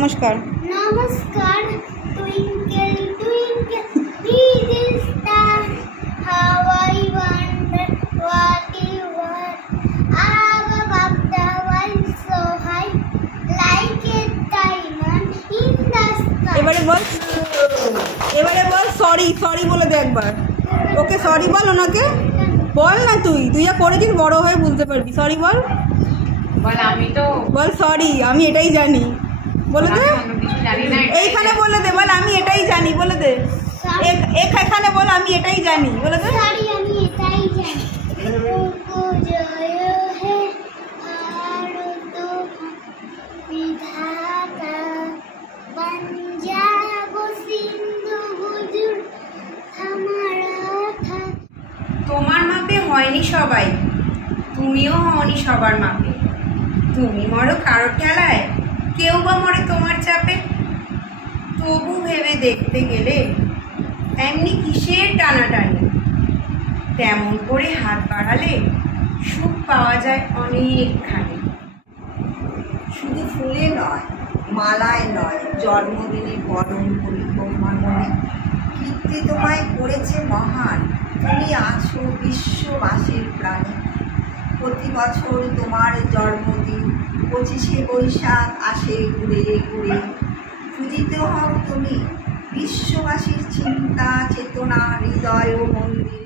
নমস্কার। নমস্কার। Twinkle twinkle little star how I wonder what you are above the world so high like a diamond in the sky। এবারে বল sorry বলে দে একবার। ওকে sorry বল, ওনাকে বল না, তুই যা করেছিস বড় হয়ে বুঝতে পারবি। সরি বল সরি, আমি এটাই জানি বলে দে। এইখানে বলে দে, বল আমি এটাই জানি বলে দে। এখানে বল আমি এটাই জানি বলে দে। সরি আমি এটাই জানি। রুকো জয় হে ভারত বিধাতা পাঞ্জাব সিন্ধু গুজর মারাঠা। তোমার মাপে হয়নি সবাই, তুমিও হওনি সবার মাপে। তুমি মরো কারো ঠেলায়, কেউ বা মরে তোমার চাপে। তবু ভেবে দেখতে গেলে এমনি কিসের টানাটানি, তেমন করে হাত বাড়ালে সুখ পাওয়া যায় অনেকখানি। শুধু ফুলে নয়, মালায় নয়, জন্মদিনে বরণ করি তোমার মনে। কীর্তি তোমায় করেছে মহান, তুমি আছো বিশ্ববাসীর প্রাণে। প্রতি বছর তোমার জন্মদিন 25শে বৈশাখ আসে ঘুরে ঘুরে। পূজিত হও তুমি বিশ্ববাসীর চিন্তা চেতনা হৃদয় ও মন্দির।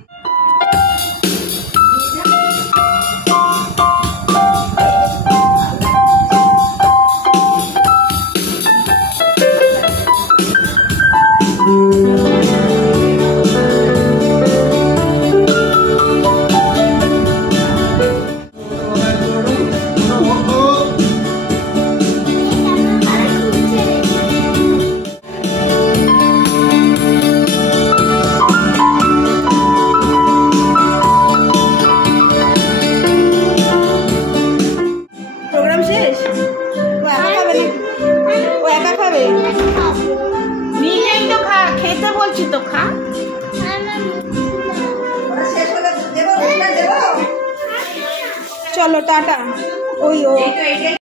প্রোগ্রাম শেষ? ও একা খাবে? নিজেই তো খা, খেতে বলছি তো খা। শেষ হলে দেবো, চলো টাটা। ওই ও